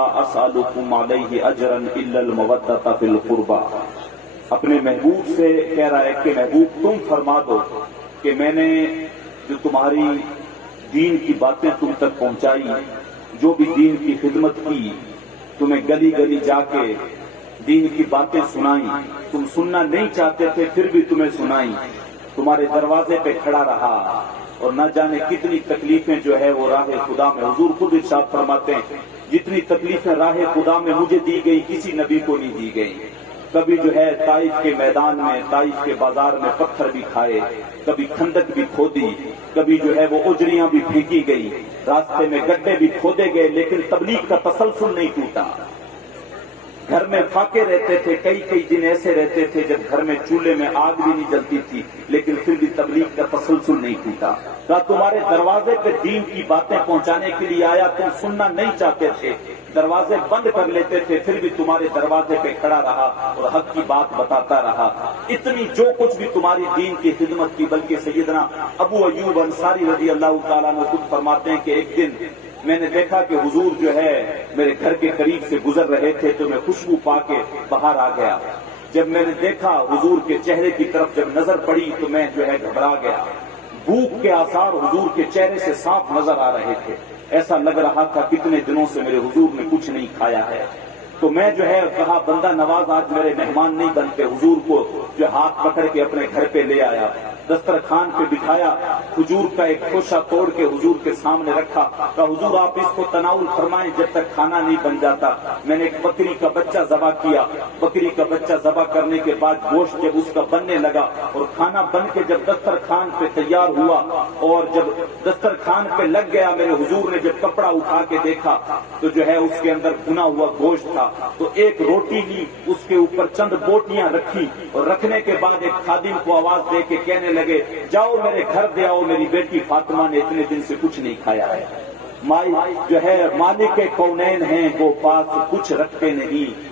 لا اسألکم علیہ اجرا الا المودۃ فی القربى، اپنے محبوب سے کہہ رہا ہے کہ محبوب تم فرما دو کہ میں نے جو تمہاری دین کی باتیں تم تک پہنچائی، جو بھی دین کی خدمت کی، تمہیں گلی گلی جا کے دین کی باتیں سنائیں، تم سننا نہیں چاہتے تھے پھر بھی تمہیں سنائیں، تمہارے دروازے پہ کھڑا رہا، اور نہ جانے کتنی تکلیفیں جو ہے وہ راہ خدا میں، حضور خود ارشاد فرماتے ہیں جتنی تکلیفیں راہ خدا میں مجھے دی گئی کسی نبی کو نہیں دی گئی۔ کبھی جو ہے طائف کے میدان میں، طائف کے بازار میں پتھر بھی کھائے، کبھی کھندق بھی کھودی، کبھی جو ہے وہ اجریاں بھی پھینکی گئی، راستے میں گڈھے بھی کھودے گئے، لیکن تبلیغ کا تسلسل نہیں ٹوٹا۔ گھر میں فاقے رہتے تھے، کئی کئی دن ایسے رہتے تھے جب گھر میں چولہے میں آگ بھی نہیں جلتی تھی، لیکن پھر بھی تبلیغ کا تسلسل نہیں ٹوٹا۔ کہا تمہارے دروازے پہ دین کی باتیں پہنچانے کے لیے آیا، تم سننا نہیں چاہتے تھے، دروازے بند کر لیتے تھے، پھر بھی تمہارے دروازے پہ کھڑا رہا اور حق کی بات بتاتا رہا۔ اتنی جو کچھ بھی تمہاری دین کی خدمت کی، بلکہ سیدنا ابو ایوب انصاری رضی اللہ تعالیٰ عنہ خود فرماتے ہیں کہ ایک دن میں نے دیکھا کہ حضور جو ہے میرے گھر کے قریب سے گزر رہے تھے تو میں خوشبو پا کے باہر آ گیا۔ جب میں نے دیکھا حضور کے چہرے کی طرف جب نظر پڑی تو میں جو ہے گھبرا گیا۔ بھوک کے آثار حضور کے چہرے سے صاف نظر آ رہے تھے، ایسا لگ رہا تھا کتنے دنوں سے میرے حضور نے کچھ نہیں کھایا ہے۔ تو میں جو ہے کہا بندہ نواز آج میرے مہمان نہیں بنتے، حضور کو جو ہاتھ پکڑ کے اپنے گھر پہ لے آیا، دسترخوان پہ بٹھایا، کھجور کا ایک خوشہ توڑ کے حضور کے سامنے رکھا، کہا حضور آپ اس کو تناول فرمائیں جب تک کھانا نہیں بن جاتا۔ میں نے ایک بکری کا بچہ ذبح کیا، بکری کا بچہ ذبح کرنے کے بعد گوشت جب اس کا بننے لگا اور کھانا بن کے جب دسترخوان پہ تیار ہوا اور جب دسترخوان پہ لگ گیا، میرے حضور نے جب کپڑا اٹھا کے دیکھا تو جو ہے اس کے اندر بھنا ہوا گوشت تھا، تو ایک روٹی لی، اس کے اوپر چند بوٹیاں رکھی اور رکھنے کے بعد ایک خادم کو آواز دے کے کہنے لگے جاؤ میرے گھر دے آؤ، میری بیٹی فاطمہ نے اتنے دن سے کچھ نہیں کھایا ہے۔ مائی جو ہے مالک کونین ہیں وہ پاس کچھ رکھتے نہیں،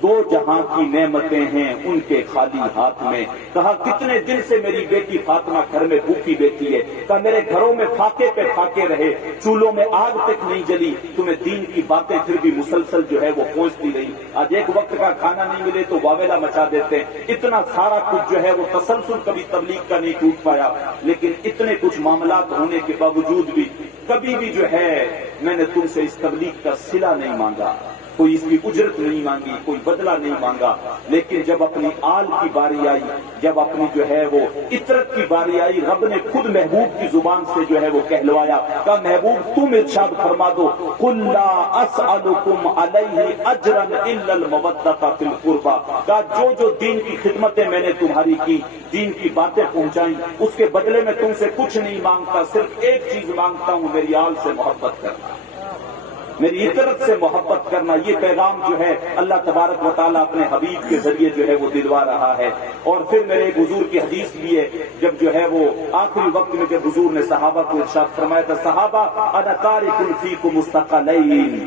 دو جہاں کی نعمتیں ہیں ان کے خالی ہاتھ میں۔ کہا کتنے دن سے میری بیٹی فاطمہ گھر میں بھوکی بیٹھی ہے، کہا میرے گھروں میں فاقے پہ فاقے رہے، چولہوں میں آگ تک نہیں جلی، تمہیں دین کی باتیں پھر بھی مسلسل جو ہے وہ پہنچتی رہی۔ آج ایک وقت کا کھانا نہیں ملے تو واویلا مچا دیتے ہیں۔ اتنا سارا کچھ جو ہے وہ تسلسل کبھی تبلیغ کا نہیں ٹوٹ پایا، لیکن اتنے کچھ معاملات ہونے کے باوجود بھی کبھی بھی جو ہے میں نے تم سے اس تبلیغ کا صلہ نہیں مانگا، کوئی اس کی اجرت نہیں مانگی، کوئی بدلہ نہیں مانگا، لیکن جب اپنی آل کی باری آئی، جب اپنی جو ہے وہ عطرت کی باری آئی، رب نے خود محبوب کی زبان سے جو ہے وہ کہلوایا، کہا محبوب تم ارشاد فرما دو قل لا اسألکم علیہ اجرا الا المودۃ فی القربى، کہا جو جو دین کی خدمتیں میں نے تمہاری کی، دین کی باتیں پہنچائیں، اس کے بدلے میں تم سے کچھ نہیں مانگتا، صرف ایک چیز مانگتا ہوں، میری آل سے محبت کرنا، میری عطرت سے محبت کرنا۔ یہ پیغام جو ہے اللہ تبارک و تعالیٰ اپنے حبیب کے ذریعے جو ہے وہ دلوا رہا ہے۔ اور پھر میرے حضور کی حدیث بھی ہے، جب جو ہے وہ آخری وقت میں جب حضور نے صحابہ کو ارشاد فرمایا تھا صحابہ انا تارک فیکم مستقلین،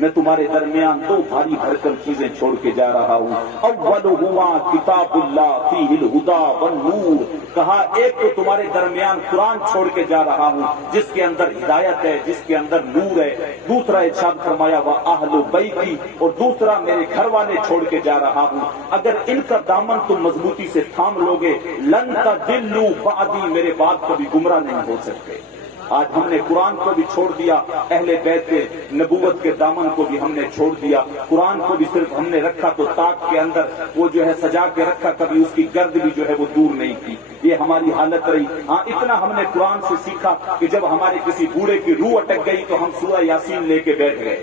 میں تمہارے درمیان دو بھاری بھرکم چیزیں چھوڑ کے جا رہا ہوں، اولہما کتاب اللہ فیہ الہدی والنور، کہا ایک تو تمہارے درمیان قرآن چھوڑ کے جا رہا ہوں جس کے اندر ہدایت ہے، جس کے اندر نور ہے، دوسرا ارشاد فرمایا وَأَهْلُ بَيْتِي، اور دوسرا میرے گھر والے چھوڑ کے جا رہا ہوں، اگر ان کا دامن تم مضبوطی سے تھام لوگے لن تضلوا بعدی، میرے بعد کبھی گمراہ نہیں ہو سکتے۔ آج ہم نے قرآن کو بھی چھوڑ دیا، اہل بیت کے نبوت کے دامن کو بھی ہم نے چھوڑ دیا، قرآن کو بھی صرف ہم نے رکھا تو تاک کے اندر وہ جو ہے سجا کے رکھا، کبھی اس کی گرد بھی جو ہے وہ دور نہیں کی، یہ ہماری حالت رہی۔ ہاں اتنا ہم نے قرآن سے سیکھا کہ جب ہمارے کسی بوڑھے کی روح اٹک گئی تو ہم سورہ یاسین لے کے بیٹھ گئے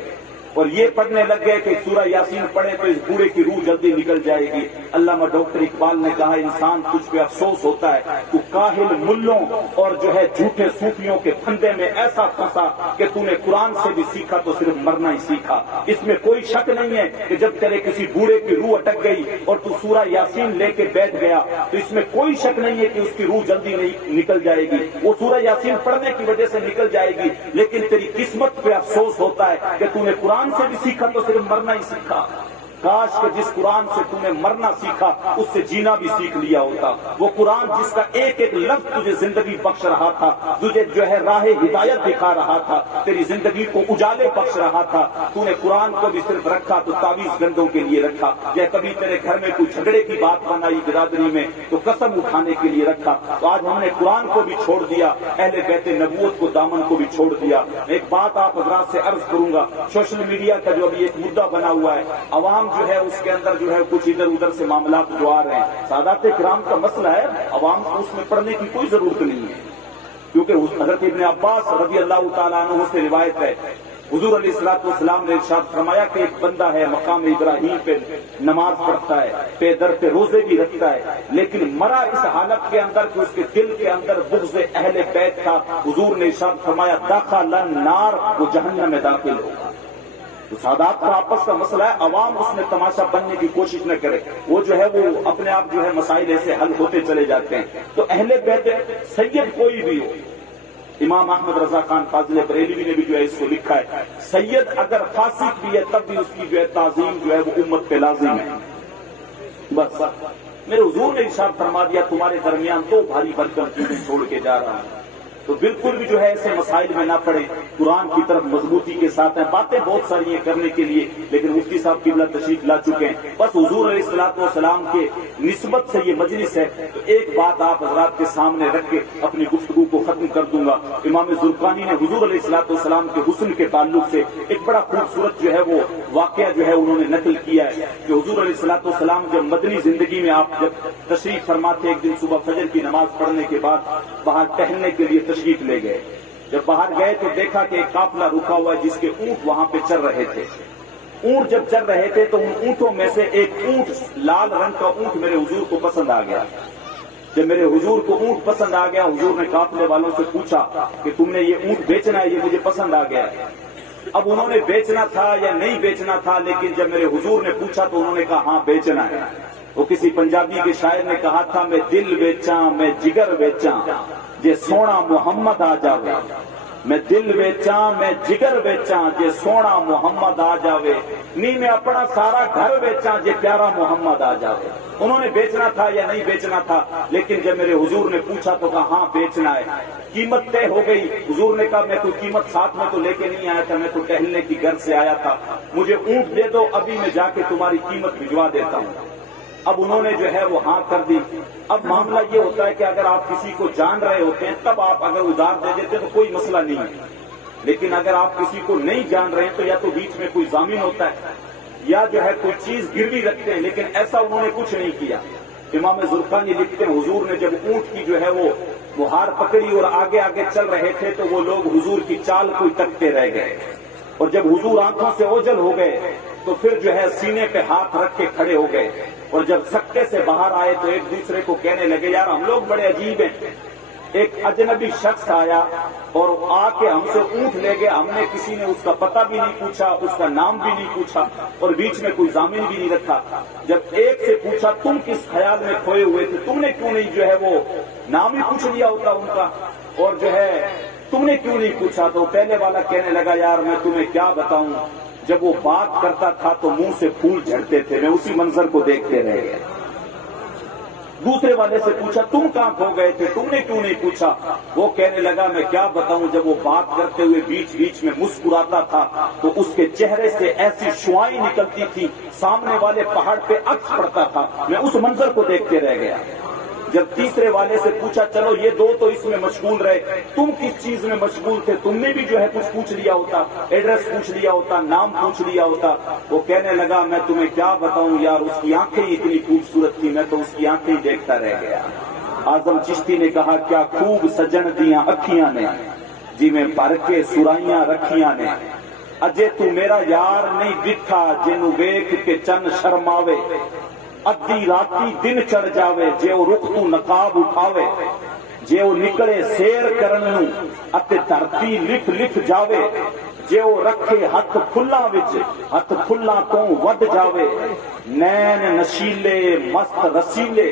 اور یہ پڑھنے لگ گئے کہ سورہ یاسین پڑھے تو اس بوڑھے کی روح جلدی نکل جائے گی۔ علامہ ڈاکٹر اقبال نے کہا انسان تجھ پہ افسوس ہوتا ہے، تو کاہل ملوں اور جو ہے جھوٹے صوفیوں کے پھندے میں ایسا پھنسا کہ تو نے قرآن سے بھی سیکھا تو صرف مرنا ہی سیکھا۔ اس میں کوئی شک نہیں ہے کہ جب تیرے کسی بوڑھے کی روح اٹک گئی اور تو سورہ یاسین لے کے بیٹھ گیا تو اس میں کوئی شک نہیں ہے کہ اس کی روح جلدی نہیں نکل جائے گی، وہ سورہ یاسین پڑھنے کی وجہ سے نکل جائے گی، لیکن تیری قسمت پہ افسوس ہوتا ہے کہ تو نے قرآن سے بھی سیکھا تو صرف مرنا ہی سیکھا۔ کاش کہ جس قرآن سے تم نے مرنا سیکھا اس سے جینا بھی سیکھ لیا ہوتا. وہ قرآن جس کا ایک ایک لفظ تجھے زندگی بخش رہا تھا, تجھے جو ہے راہ ہدایت دکھا رہا تھا, تیری زندگی کو اجالے بخش رہا تھا. تو نے قرآن کو بھی صرف رکھا تو تعویذ گندوں کے لیے رکھا, یا کبھی تیرے گھر میں کوئی جھگڑے کی بات بنائی برادری میں تو قسم اٹھانے کے لیے رکھا. تو آج ہم نے قرآن کو بھی چھوڑ دیا, اہل بیت نبوت کو دامن کو بھی چھوڑ دیا. ایک بات آپ حضرات سے عرض کروں گا, سوشل میڈیا کا جو ابھی ایک مدعا بنا ہوا ہے, عوام جو ہے اس کے اندر جو ہے کچھ ادھر ادھر سے معاملات جو آ رہے ہیں, سادات کرام کا مسئلہ ہے, عوام کو اس میں پڑھنے کی کوئی ضرورت نہیں ہے. کیونکہ حضرت ابن عباس رضی اللہ تعالیٰ عنہ سے روایت ہے, حضور علیہ الصلوۃ والسلام نے ارشاد فرمایا کہ ایک بندہ ہے مقام ابراہیم پہ نماز پڑھتا ہے, پہ در پہ روزے بھی رکھتا ہے, لیکن مرا اس حالت کے اندر کہ اس کے دل کے اندر بغض اہل بیت تھا. حضور نے ارشاد فرمایا دخل النار, وہ جہنم میں داخل ہوگا. تو سادات کا آپس کا مسئلہ ہے, عوام اس میں تماشا بننے کی کوشش نہ کرے, وہ جو ہے وہ اپنے آپ جو ہے مسائل ایسے حل ہوتے چلے جاتے ہیں. تو اہل بیت سید کوئی بھی ہو, امام احمد رضا خان فاضل بریلوی نے بھی جو ہے اس کو لکھا ہے, سید اگر فاسق بھی ہے تب بھی اس کی جو ہے تعظیم جو ہے وہ امت پہ لازم ہے. بس میرے حضور نے ارشاد فرما دیا تمہارے درمیان دو بھاری برکم چیزیں چھوڑ کے جا رہا ہوں. تو بالکل بھی جو ہے ایسے مسائل میں نہ پڑے, قرآن کی طرف مضبوطی کے ساتھ ہیں. باتیں بہت ساری ہیں کرنے کے لیے, لیکن مفتی صاحب قبلہ تشریف لا چکے ہیں. بس حضور علیہ الصلوۃ والسلام کے نسبت سے یہ مجلس ہے, تو ایک بات آپ حضرات کے سامنے رکھ کے اپنی گفتگو کو ختم کر دوں گا. امام زرقانی نے حضور علیہ الصلوۃ والسلام کے حسن کے تعلق سے ایک بڑا خوبصورت جو ہے وہ واقعہ جو ہے انہوں نے نقل کیا ہے کہ حضور علیہ الصلوۃ والسلام جب مدنی زندگی میں آپ جب تشریف فرماتے, ایک دن صبح فجر کی نماز پڑھنے کے بعد باہر ٹہلنے کے لیے تشریف لے گئے. جب باہر گئے تو دیکھا کہ ایک قافلہ رکا ہوا ہے جس کے اونٹ وہاں پہ چل رہے تھے. اونٹ جب چل رہے تھے تو ان اونٹوں میں سے ایک اونٹ, لال رنگ کا اونٹ میرے حضور کو پسند آ گیا. جب میرے حضور کو اونٹ پسند آ گیا, حضور نے قافلے والوں سے پوچھا کہ تم نے یہ اونٹ بیچنا ہے, یہ مجھے پسند آ گیا ہے. اب انہوں نے بیچنا تھا یا نہیں بیچنا تھا, لیکن جب میرے حضور نے پوچھا تو انہوں نے کہا ہاں بیچنا ہے. وہ کسی پنجابی کے شاعر نے کہا تھا, میں دل بیچاں میں جگر بیچاں جے سونا محمد آ جاوے, میں دل بیچاں میں جگر بیچاں جے سونا محمد آ جاوے, نہیں میں اپنا سارا گھر بیچاں جے پیارا محمد آ جاوے. انہوں نے بیچنا تھا یا نہیں بیچنا تھا, لیکن جب میرے حضور نے پوچھا تو کہا ہاں بیچنا ہے. قیمت طے ہو گئی. حضور نے کہا میں کوئی قیمت ساتھ میں تو لے کے نہیں آیا تھا, میں تو ٹہلنے کی گھر سے آیا تھا, مجھے اونٹ دے دو, ابھی میں جا کے تمہاری قیمت بھجوا دیتا ہوں. اب انہوں نے جو ہے وہ ہاں کر دی. اب معاملہ یہ ہوتا ہے کہ اگر آپ کسی کو جان رہے ہوتے ہیں تب آپ اگر ادھار دے دیتے تو کوئی مسئلہ نہیں ہے, لیکن اگر آپ کسی کو نہیں جان رہے ہیں تو یا تو بیچ میں کوئی ضامن ہوتا ہے یا جو ہے کوئی چیز گروی رکھتے ہیں, لیکن ایسا انہوں نے کچھ نہیں کیا. امام زرقانی لکھتے ہیں حضور نے جب اونٹ کی جو ہے وہ ہار پکڑی اور آگے آگے چل رہے تھے تو وہ لوگ حضور کی چال کو تکتے رہ گئے, اور جب حضور آنکھوں سے اوجھل ہو گئے تو پھر جو ہے سینے پہ ہاتھ رکھ کے کھڑے ہو گئے, اور جب سکتے سے باہر آئے تو ایک دوسرے کو کہنے لگے یار ہم لوگ بڑے عجیب ہیں. ایک اجنبی شخص آیا اور آ کے ہم سے اونٹ لے گیا, ہم نے کسی نے اس کا پتہ بھی نہیں پوچھا, اس کا نام بھی نہیں پوچھا, اور بیچ میں کوئی ضامن بھی نہیں رکھا. جب ایک سے پوچھا تم کس خیال میں کھوئے ہوئے تھے, تم نے کیوں نہیں جو ہے وہ نام ہی پوچھ لیا ہوتا ان کا, اور جو ہے تم نے کیوں نہیں پوچھا. تو پہلے والا کہنے لگا یار میں تمہیں کیا بتاؤں, جب وہ بات کرتا تھا تو منہ سے پھول جھڑتے تھے, میں اسی منظر کو دیکھتے رہ گیا. دوسرے والے سے پوچھا تم کہاں کھو گئے تھے, تم نے کیوں نہیں پوچھا. وہ کہنے لگا میں کیا بتاؤں, جب وہ بات کرتے ہوئے بیچ بیچ میں مسکراتا تھا تو اس کے چہرے سے ایسی شعائیں نکلتی تھی, سامنے والے پہاڑ پہ عکس پڑتا تھا, میں اس منظر کو دیکھتے رہ گیا. جب تیسرے والے سے پوچھا چلو یہ دو تو اس میں مشغول رہے, تم کس چیز میں مشغول تھے, تم نے بھی جو ہے کچھ پوچھ لیا ہوتا, ایڈریس پوچھ لیا ہوتا, نام پوچھ لیا ہوتا. وہ کہنے لگا میں تمہیں کیا بتاؤں یار, اس کی آنکھیں اتنی خوبصورت تھی, میں تو اس کی آنکھیں دیکھتا رہ گیا. اعظم چشتی نے کہا کیا خوب سجن دیاں اکھیاں نے, جی میں بھر کے سرائیاں رکھیاں نے, اجے تو میرا یار نہیں دکھا جنوں ویکھ کے چن شرماوے, ادھی راتی دن چڑھ جاوے جے او رخ تو نقاب اٹھاوے, جے او نکلے سیر کرن نوں اتے دھرتی لکھ لکھ جاوے, جے او رکھے ہاتھ کھلاں وچ ہاتھ کھلاں تو ود جاوے, نین نشیلے مست رسیلے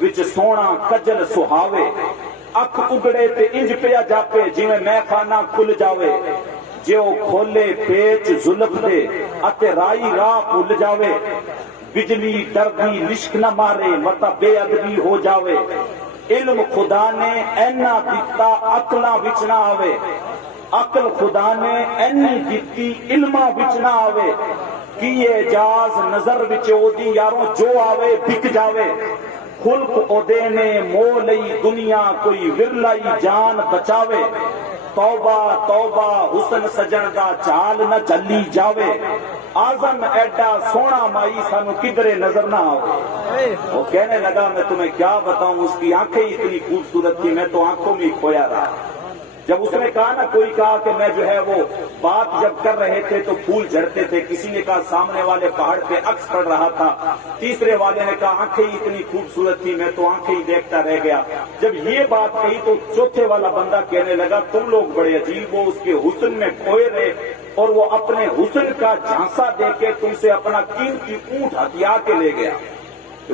وچ سونا کجل سہاوے, اکھ اگڑے تے انج پیا جاپے جویں میں خانہ کھل جاوے, جے او کھولے پیچ زلف دے اتے رائی راہ بھول جاوے، بجلی ڈردی لشک نہ مارے متا بے ادبی ہو جاوے، علم خدا نے اینا دتا عقلاں وچ نہ آوے، عقل خدا نے اینی دتی علماں وچ نہ آوے، کی اعجاز نظر وچ اودی یاروں جو آوے بک جاوے، خلق اودے نے مو لئی دنیا کوئی ورلائی جان بچاوے، توبہ توبہ حسن سجن دا چال نہ چلی جاوے، آزم ایڈا سونا مائی سانو کدرے نظر نہ آوے۔ وہ کہنے لگا میں تمہیں کیا بتاؤں، اس کی آنکھیں اتنی خوبصورت تھی میں تو آنکھوں میں کھویا رہا۔ جب اس نے کہا نا، کوئی کہا کہ میں جو ہے وہ بات جب کر رہے تھے تو پھول جھڑتے تھے، کسی نے کہا سامنے والے پہاڑ پہ عکس پڑ رہا تھا، تیسرے والے نے کہا آنکھیں اتنی خوبصورت تھی میں تو آنکھیں ہی دیکھتا رہ گیا۔ جب یہ بات کہی تو چوتھے والا بندہ کہنے لگا تم لوگ بڑے عجیب ہو، اس کے حسن میں کھوئے رہے اور وہ اپنے حسن کا جھانسا دے کے تم سے اپنا قیمتی اونٹ ہتھیا کے لے گیا۔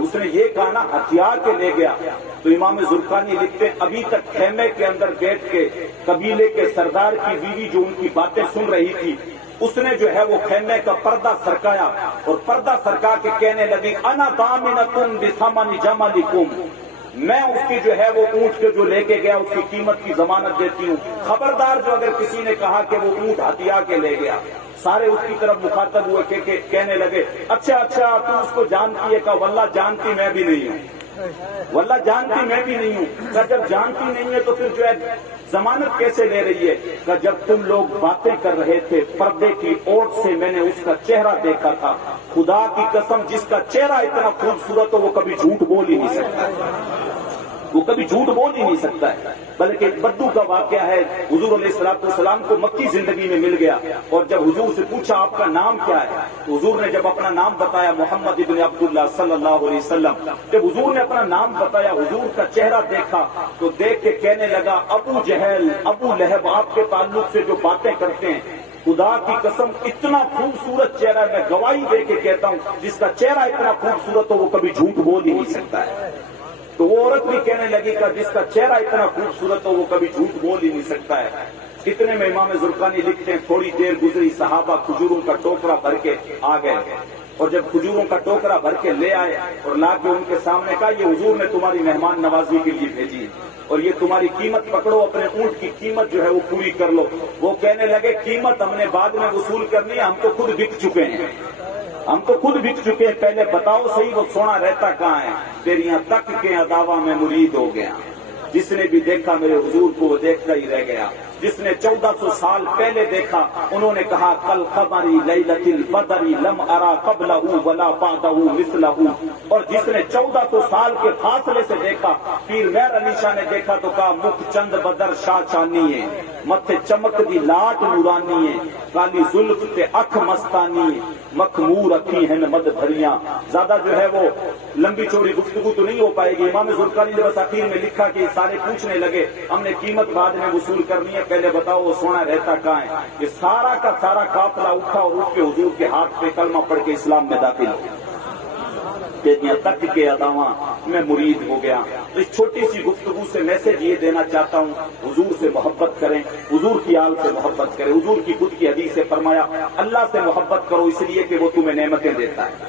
اس نے یہ کہا نا ہتھیار کے لے گیا، تو امام زرقانی لکھتے ابھی تک خیمے کے اندر بیٹھ کے قبیلے کے سردار کی بیوی جو ان کی باتیں سن رہی تھی، اس نے جو ہے وہ خیمے کا پردہ سرکایا اور پردہ سرکا کے کہنے لگی انا ضامنۃ بثمن جملکم، میں اس کی جو ہے وہ اونٹ کے جو لے کے گیا اس کی قیمت کی ضمانت دیتی ہوں، خبردار جو اگر کسی نے کہا کہ وہ اونٹ ہتھیا کے لے گیا۔ سارے اس کی طرف مخاطب ہوئے کہ کہنے لگے اچھا تو اس کو جانتی ہے؟ کہا واللہ جانتی میں بھی نہیں ہوں، واللہ جانتی میں بھی نہیں ہوں۔ کہا جب جانتی نہیں ہے تو پھر جو ہے ضمانت کیسے لے رہی ہے؟ کہ جب تم لوگ باتیں کر رہے تھے پردے کی اوٹ سے میں نے اس کا چہرہ دیکھا تھا، خدا کی قسم جس کا چہرہ اتنا خوبصورت ہو وہ کبھی جھوٹ بول ہی نہیں سکتا، وہ کبھی جھوٹ بول ہی نہیں سکتا ہے۔ بلکہ ایک بدو کا واقعہ ہے، حضور علیہ الصلوۃ والسلام کو مکی زندگی میں مل گیا اور جب حضور سے پوچھا آپ کا نام کیا ہے تو حضور نے جب اپنا نام بتایا محمد ابن عبداللہ صلی اللہ علیہ وسلم، جب حضور نے اپنا نام بتایا حضور کا چہرہ دیکھا تو دیکھ کے کہنے لگا ابو جہل ابو لہب آپ کے تعلق سے جو باتیں کرتے ہیں، خدا کی قسم اتنا خوبصورت چہرہ میں گواہی دے کے کہتا ہوں جس کا چہرہ اتنا خوبصورت ہو وہ کبھی جھوٹ بول ہی نہیں سکتا ہے۔ تو وہ عورت بھی کہنے لگی کہ جس کا چہرہ اتنا خوبصورت ہو وہ کبھی جھوٹ بول ہی نہیں سکتا ہے۔ اتنے میں امام زرقانی لکھتے ہیں تھوڑی دیر گزری صحابہ کھجوروں کا ٹوکرا بھر کے آ گئے اور جب کھجوروں کا ٹوکرا بھر کے لے آئے اور لا کے ان کے سامنے کہا یہ حضور نے تمہاری مہمان نوازی کے لیے بھیجی اور یہ تمہاری قیمت پکڑو، اپنے اونٹ کی قیمت جو ہے وہ پوری کر لو۔ وہ کہنے لگے قیمت ہم نے بعد میں وصول کرنی ہے، ہم تو خود بک چکے ہیں، ہم تو خود بک چکے ہیں، پہلے بتاؤ صحیح وہ سونا رہتا کہاں ہے؟ تیریاں تک کے اداوا میں مرید ہو گیا۔ جس نے بھی دیکھا میرے حضور کو وہ دیکھتا ہی رہ گیا۔ جس نے 1400 سال پہلے دیکھا انہوں نے کہا کل قمری لیلۃ البدر لم ارا قبلہ ولا بعدہ مثلہ، اور جس نے 1400 سال کے فاصلے سے دیکھا پیر مہر علی شاہ نے دیکھا تو کہا مکھ چند بدر شاہ چانی ہے، متھے چمک دی لاٹ نورانی ہے، کالی زلف تے اکھ مستانی ہے، مخمور اکھی ہیں مد بھریاں۔ زیادہ جو ہے وہ لمبی چوڑی گفتگو تو نہیں ہو پائے گی۔ امام زرقانی نے بس آخر میں لکھا کہ سارے پوچھنے لگے ہم نے قیمت بعد میں وصول کرنی ہے، پہلے بتاؤ وہ سونا رہتا کہاں ہے؟ یہ سارا کا سارا قافلہ اٹھا اور اٹھ کے حضور کے ہاتھ پہ کلمہ پڑھ کے اسلام میں داخل ہو گیا۔ تک کے اداواں میں مرید ہو گیا۔ تو اس چھوٹی سی گفتگو سے میسج یہ دینا چاہتا ہوں حضور سے محبت کریں، حضور کی آل سے محبت کریں۔ حضور کی خود کی حدیث سے فرمایا اللہ سے محبت کرو اس لیے کہ وہ تمہیں نعمتیں دیتا ہے،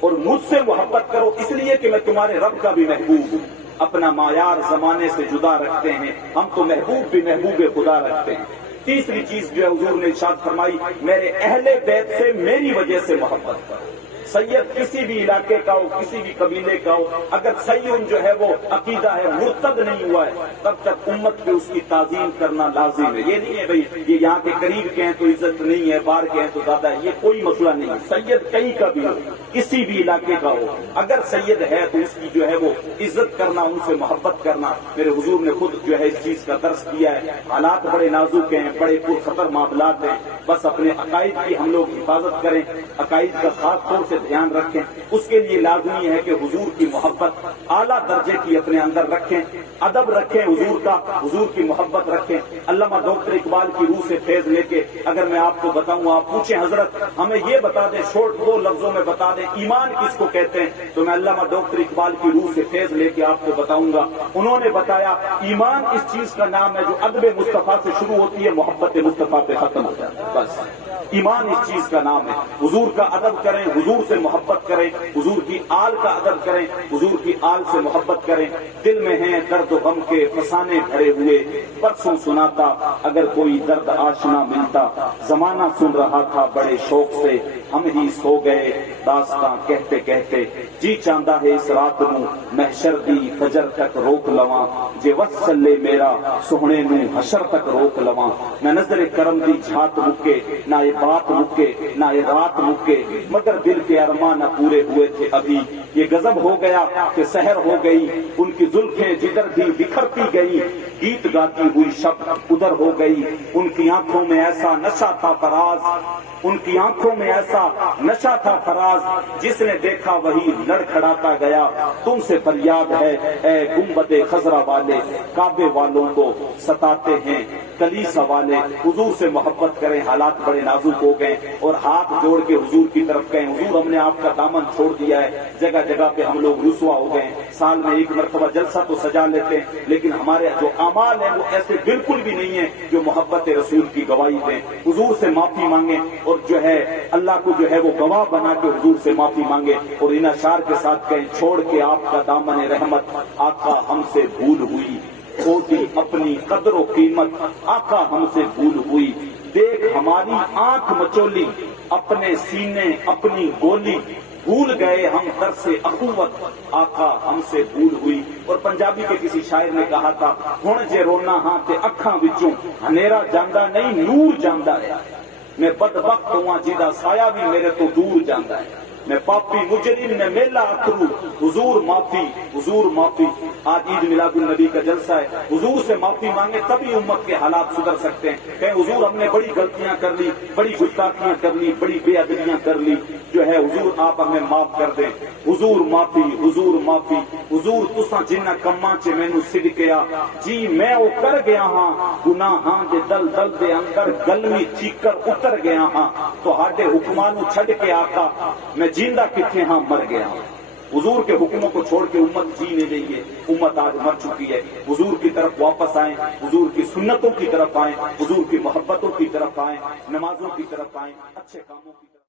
اور مجھ سے محبت کرو اس لیے کہ میں تمہارے رب کا بھی محبوب ہوں۔ اپنا معیار زمانے سے جدا رکھتے ہیں ہم تو محبوب بھی محبوب خدا رکھتے ہیں۔ تیسری چیز جو ہے حضور نے ارشاد فرمائی میرے اہل بیت سے میری وجہ سے محبت کرو۔ سید کسی بھی علاقے کا ہو، کسی بھی قبیلے کا ہو، اگر سید جو ہے وہ عقیدہ ہے مرتد نہیں ہوا ہے تب تک امت پہ اس کی تعظیم کرنا لازم ہے۔ یہ نہیں ہے بھئی یہ یہاں کے قریب کے ہیں تو عزت نہیں ہے، باہر کے ہیں تو زیادہ ہے، یہ کوئی مسئلہ نہیں ہے۔ سید کہیں کا بھی ہو، کسی بھی علاقے کا ہو، اگر سید ہے تو اس کی جو ہے وہ عزت کرنا، ان سے محبت کرنا۔ میرے حضور نے خود جو ہے اس چیز کا درس دیا ہے۔ حالات بڑے نازک ہیں، بڑے پرخطر معاملات ہیں، بس اپنے عقائد کی ہم لوگ حفاظت کریں، عقائد کا خاص طور سے دھیان رکھیں۔ اس کے لیے لازمی ہے کہ حضور کی محبت اعلیٰ درجے کی اپنے اندر رکھیں، ادب رکھیں حضور کا، حضور کی محبت رکھیں۔ علامہ ڈاکٹر اقبال کی روح سے فیض لے کے اگر میں آپ کو بتاؤں، آپ پوچھیں حضرت ہمیں یہ بتا دیں، شورٹ دو لفظوں میں بتا دیں ایمان کس کو کہتے ہیں، تو میں علامہ ڈاکٹر اقبال کی روح سے فیض لے کے آپ کو بتاؤں گا۔ انہوں نے بتایا ایمان اس چیز کا نام ہے جو ادب مصطفیٰ سے شروع ہوتی ہے، محبت مصطفیٰ پہ ختم ہو جاتا ہے۔ بس ایمان اس چیز کا نام ہے۔ حضور کا ادب کریں، حضور سے محبت کریں، حضور کی آل کا ادب کریں، حضور کی آل سے محبت کریں۔ دل میں ہیں درد و غم کے فسانے بھرے ہوئے، پرسوں سناتا اگر کوئی درد آشنا ملتا، زمانہ سن رہا تھا بڑے شوق سے، ہم ہی سو گئے داستاں کہتے کہتے، جی چاندہ ہے اس رات نو محشر دی فجر تک روک لواں، جے وس چلے میرا سہنے نو حشر تک روک لواں، نہ نظر کرم دی جھات مکے، نہ یہ بات مکے، نہ یہ رات مکے، مگر دل کے ارماں نہ پورے ہوئے تھے ابھی، یہ غضب ہو گیا کہ سحر ہو گئی، ان کی زلفیں جدھر بھی بکھرتی گئی، گیت گاتی ہوئی شب ادھر ہو گئی، ان کی آنکھوں میں ایسا نشہ تھا فراز، ان کی آنکھوں میں ایسا نشہ تھا فراز، جس نے دیکھا وہی لڑکھڑاتا گیا، تم سے فریاد ہے اے گنبد خضرا والے، کعبے والوں کو ستاتے ہیں کلیسا والے۔ حضور سے محبت کریں، حالات بڑے نازک ہو گئے، اور ہاتھ جوڑ کے حضور کی طرف کہیں حضور ہم نے آپ کا دامن چھوڑ دیا ہے، جگہ جگہ پہ ہم لوگ رسوا ہو گئے، سال میں ایک مرتبہ جلسہ تو سجا لیتے ہیں، لیکن ہمارے جو اعمال ہیں وہ ایسے بالکل بھی نہیں ہیں جو محبت رسول کی گواہی دیں۔ حضور سے معافی مانگیں، اور جو ہے اللہ کو جو ہے وہ گواہ بنا کے حضور سے معافی مانگے، اور ان اشعار کے ساتھ کہیں چھوڑ کے آپ کا دامن رحمت، آقا ہم سے بھول ہوئی، کھوتی اپنی قدر و قیمت، آقا ہم سے بھول ہوئی، دیکھ ہماری آنکھ مچولی، اپنے سینے اپنی گولی، بھول گئے ہم در سے اخوت، آقا ہم سے بھول ہوئی۔ اور پنجابی کے کسی شاعر نے کہا تھا، ہن جے رونا ہاں تے اکھاں وچوں ہنیرا جاندا نہیں نور جاندا ہے، میں بدبخت ہوا جیدا سایہ بھی میرے تو دور جاندا ہے، میں پاپی مجرم میں میلا اکرو، حضور معافی حضور معافی۔ آج عید میلاد النبی کا جلسہ ہے، حضور سے معافی مانگے تبھی امت کے حالات سدھر سکتے ہیں۔ کہ حضور ہم نے بڑی غلطیاں کر لی، بڑی گستاخیاں کر لی، بڑی بے ادبیاں کر لی، جو ہے حضور آپ ہمیں معاف کر دیں، حضور معافی حضور معافی۔ حضور تساں جنہ کماں چ مینوں صدقیا، جی میں او کر گیا ہاں گناہاں دے دل دل دے اندر گلمی چیکر اتر گیا ہاں، تہاڈے حکماں نوں چھڈ کے آقا میں جیندہ کتنے ہاں مر گیا ہوں۔ حضور کے حکموں کو چھوڑ کے امت جی نہیں رہی ہے، امت آج مر چکی ہے۔ حضور کی طرف واپس آئیں، حضور کی سنتوں کی طرف آئیں، حضور کی محبتوں کی طرف آئیں، نمازوں کی طرف آئیں، اچھے کاموں کی طرف